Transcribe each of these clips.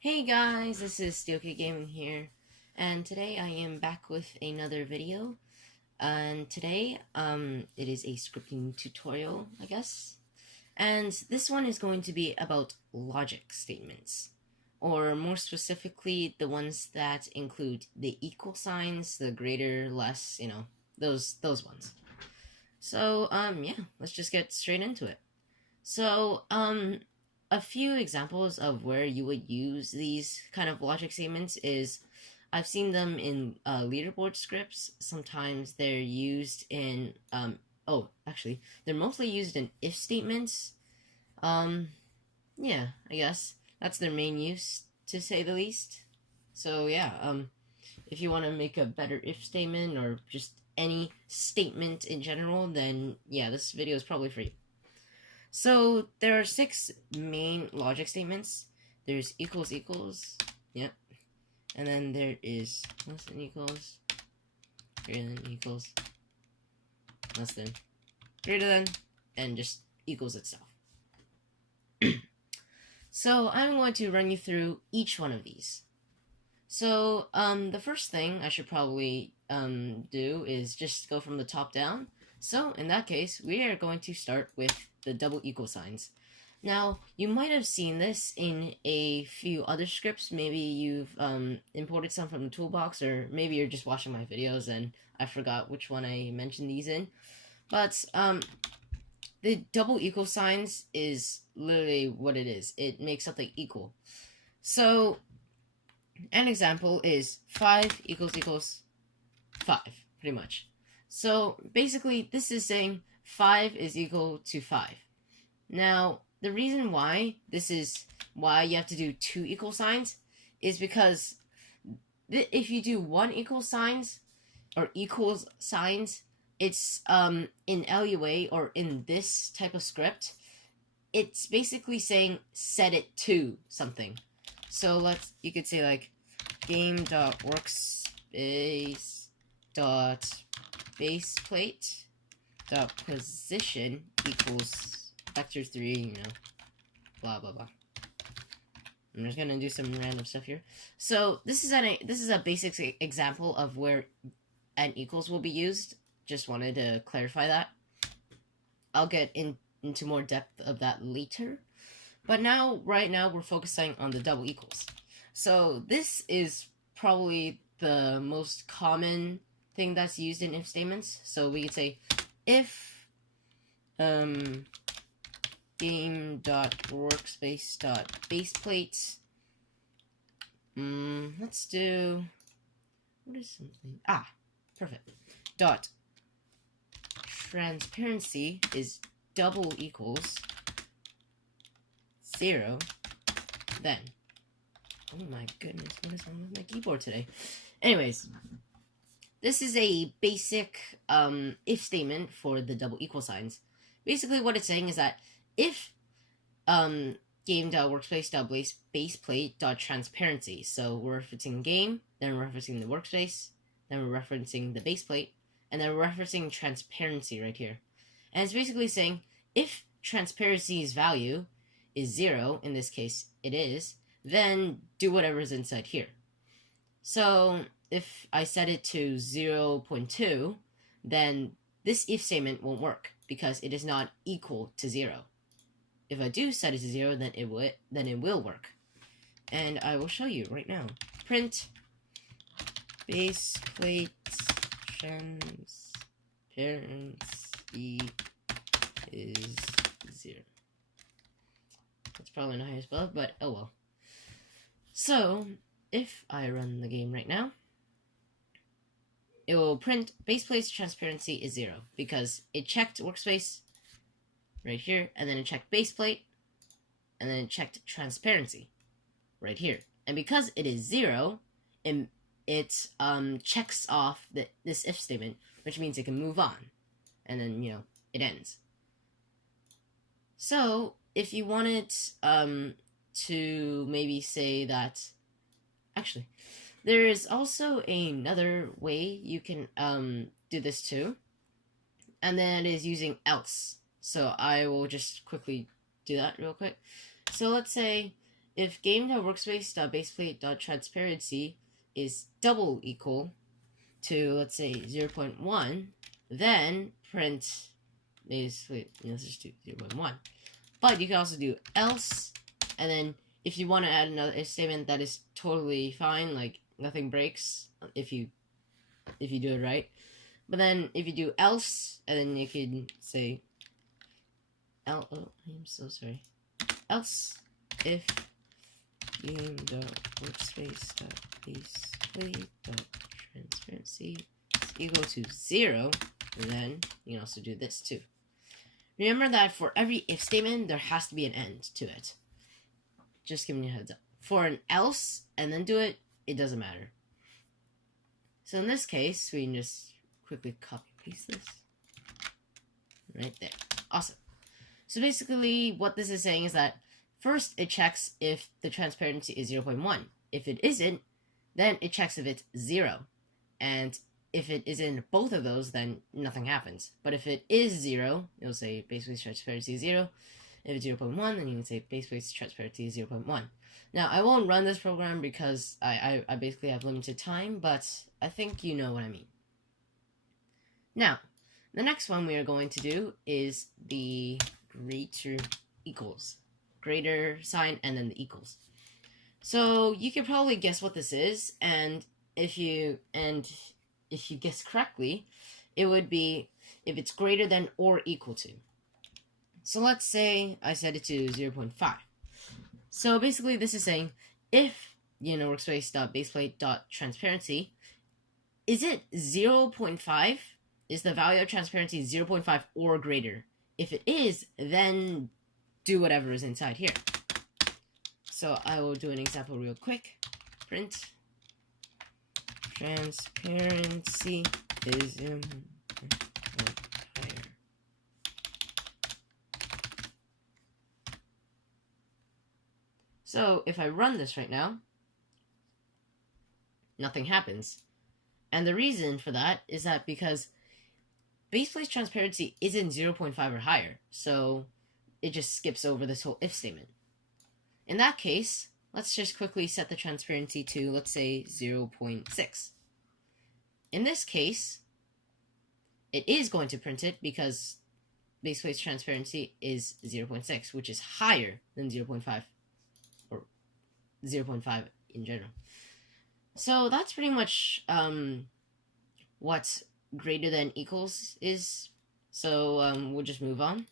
Hey guys, this is SteelKidGaming here, and today I am back with another video. And today, it is a scripting tutorial, I guess. And this one is going to be about logic statements, or more specifically, the ones that include the equal signs, the greater, less, those ones. So, yeah, let's just get straight into it. So, a few examples of where you would use these kind of logic statements is I've seen them in leaderboard scripts. Sometimes they're used in actually they're mostly used in if statements. Yeah, I guess that's their main use, to say the least. So yeah, if you want to make a better if statement or just any statement in general, then yeah, this video is probably for you. So there are 6 main logic statements. There's equals equals, yep. And then there is less than equals, greater than equals, less than, greater than, and just equals itself. So I'm going to run you through each one of these. So the first thing I should probably do is just go from the top down. So in that case, we are going to start with the double equal signs. Now, you might have seen this in a few other scripts. Maybe you've imported some from the toolbox, or maybe you're just watching my videos and I forgot which one I mentioned these in. But the double equal signs is literally what it is. It makes something equal. So an example is 5 equals 5, pretty much. So basically, this is saying 5 is equal to 5. Now, the reason why you have to do 2 equal signs is because if you do 1 equal signs or equals signs, it's in LUA or in this type of script, it's basically saying set it to something. So you could say like game.workspace.baseplate.position equals vector 3, blah blah blah. I'm just gonna do some random stuff here. So this is a basic example of where an equals will be used. Just wanted to clarify that. I'll get into more depth of that later. But right now we're focusing on the double equals. So this is probably the most common thing that's used in if statements. So we could say if game.workspace.baseplate. Let's do, what is something? Perfect. Dot transparency is double equals 0, then. Oh my goodness, what is wrong with my keyboard today? Anyways, this is a basic if statement for the double equal signs. Basically what it's saying is that if game.workspace.baseplate.transparency, so we're referencing game, then we're referencing the workspace, then we're referencing the baseplate, and then we're referencing transparency right here. And it's basically saying if transparency's value is 0, in this case it is, then do whatever is inside here. So if I set it to 0.2, then this if statement won't work because it is not equal to 0. If I do set it to 0, then it will work. And I will show you right now. Print baseplate transparency is 0. That's probably not how you spell it, but oh well. So, if I run the game right now, it will print baseplate's transparency is 0 because it checked workspace right here, and then it checked baseplate, and then it checked transparency right here. And because it is 0, it checks off this if statement, which means it can move on, and then it ends. So if you wanted to maybe say that, actually, there is also another way you can do this too. and then it is using else. So I will just quickly do that real quick. So let's say if game.workspace.baseplate.transparency is double equal to, let's say, 0.1, then print let's just do 0.1. But you can also do else, and then if you want to add another if statement, that is totally fine, like nothing breaks if you do it right. But then if you do else, and then you can say oh, I'm so sorry. Else if game.workspace.baseplate.transparency is equal to 0, then you can also do this too. Remember that for every if statement, there has to be an end to it. Just giving you a heads up. For an else and then do it, it doesn't matter. So in this case, we can just quickly copy paste this. Right there. Awesome. So basically, what this is saying is that first it checks if the transparency is 0.1. If it isn't, then it checks if it's 0. And if it is in both of those, then nothing happens. But if it is 0, it'll say baseplate transparency is 0. If it's 0.1, then you can say baseplate transparency is 0.1. Now, I won't run this program because I basically have limited time, but I think you know what I mean. Now, the next one we are going to do is the greater equals. Greater sign and then the equals. So you can probably guess what this is, and if you guess correctly, it would be if it's greater than or equal to. So let's say I set it to 0.5. So basically this is saying if, workspace.baseplate.transparency, is it 0.5? Is the value of transparency 0.5 or greater? If it is, then do whatever is inside here. So I will do an example real quick. Print transparency is higher. So if I run this right now, nothing happens. And the reason for that is that because baseplate transparency isn't 0.5 or higher, so it just skips over this whole if statement. In that case, let's just quickly set the transparency to, let's say, 0.6. In this case, it is going to print it because baseplate's transparency is 0.6, which is higher than 0.5, or 0.5 in general. So that's pretty much what greater than equals is. So we'll just move on.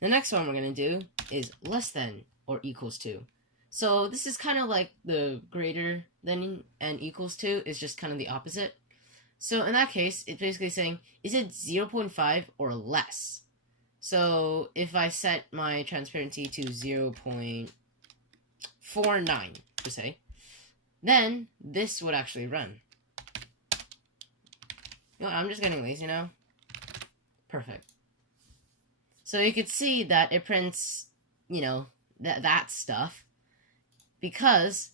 The next one we're going to do is less than or equals to. So this is kind of like the greater than and equals to is just kind of the opposite. So in that case, it's basically saying, is it 0.5 or less? So if I set my transparency to 0.49, per se, then this would actually run. I'm just getting lazy now. Perfect. So you could see that it prints, that stuff, because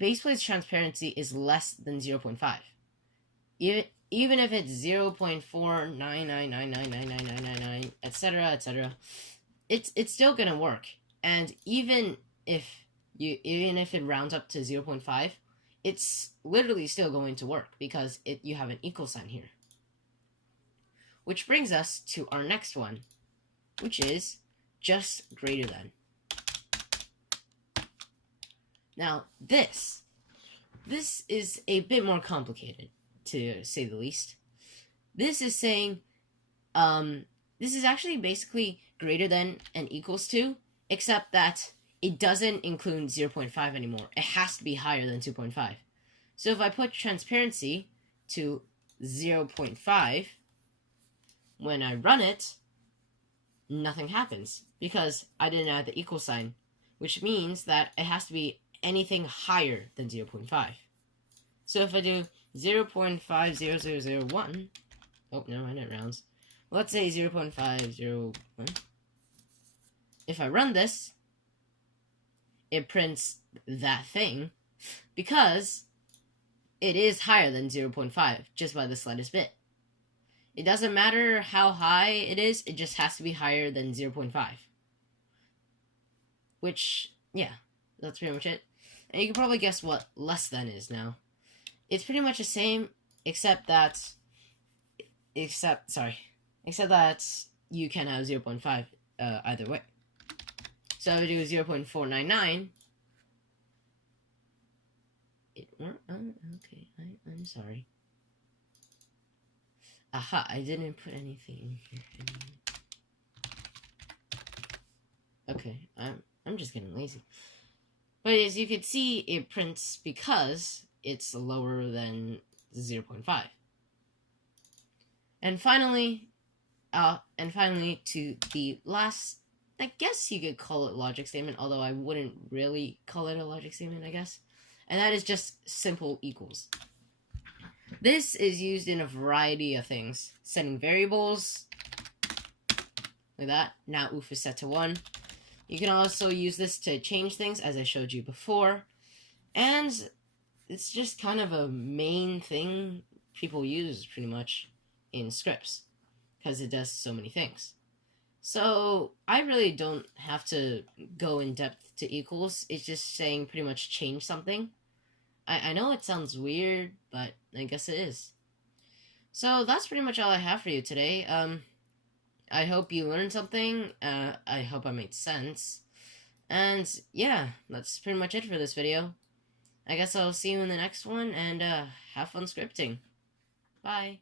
baseplate's transparency is less than 0.5. Even if it's 0.499999999, etc., it's still gonna work. And even if it rounds up to 0.5, it's literally still going to work because you have an equal sign here. Which brings us to our next one, which is just greater than. Now, this is a bit more complicated, to say the least. This is saying, this is actually basically greater than and equals to, except that it doesn't include 0.5 anymore. It has to be higher than 2.5. So if I put transparency to 0.5, when I run it, nothing happens, because I didn't add the equal sign, which means that it has to be anything higher than 0.5. So if I do 0.50001, oh, no, I didn't rounds. Let's say 0.501. If I run this, it prints that thing because it is higher than 0.5 just by the slightest bit. It doesn't matter how high it is, it just has to be higher than 0.5. Which, yeah, that's pretty much it. And you can probably guess what less than is now. It's pretty much the same, except that you can have 0.5 either way. So if I do 0.499, okay, I'm sorry. Aha, I didn't put anything in here. Okay, I'm just getting lazy. But as you can see, it prints because it's lower than 0.5. And finally, to the last, I guess you could call it logic statement, although I wouldn't really call it a logic statement, I guess. And that is just simple equals. This is used in a variety of things. Setting variables, like that. Now oof is set to 1. You can also use this to change things, as I showed you before. And it's just kind of a main thing people use, pretty much, in scripts, because it does so many things. So I really don't have to go in depth to equals. It's just saying pretty much change something. I know it sounds weird, but I guess it is. So that's pretty much all I have for you today. I hope you learned something. I hope I made sense. And yeah, that's pretty much it for this video. I guess I'll see you in the next one, and have fun scripting. Bye.